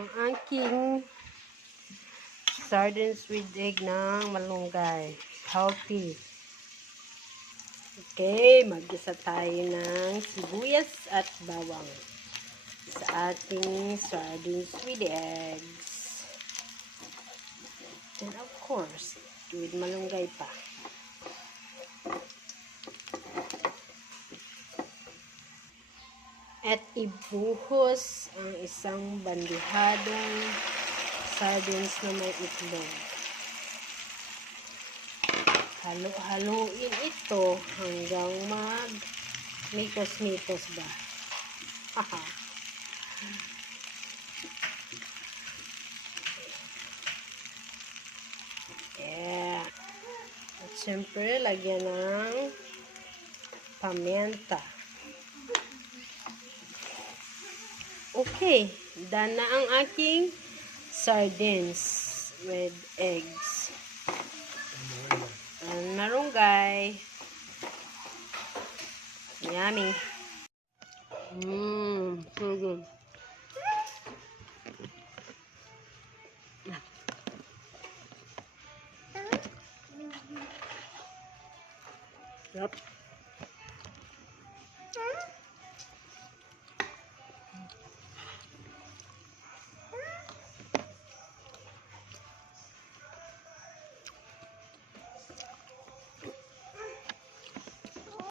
ang aking sardines with egg ng malunggay. Healthy. Okay, mag-isa tayo ng sibuyas at bawang sa ating sardines with eggs. And of course, with malunggay pa. At ibuhos ang isang bandihadong sardines na may itlog. Halo-haluin ito hanggang mag-mitos-mitos ba. Haha. Yeah. At syempre, lagyan ng paminta. Okay, done na ang aking sardines with eggs. And malunggay. Yummy. So good. Yep.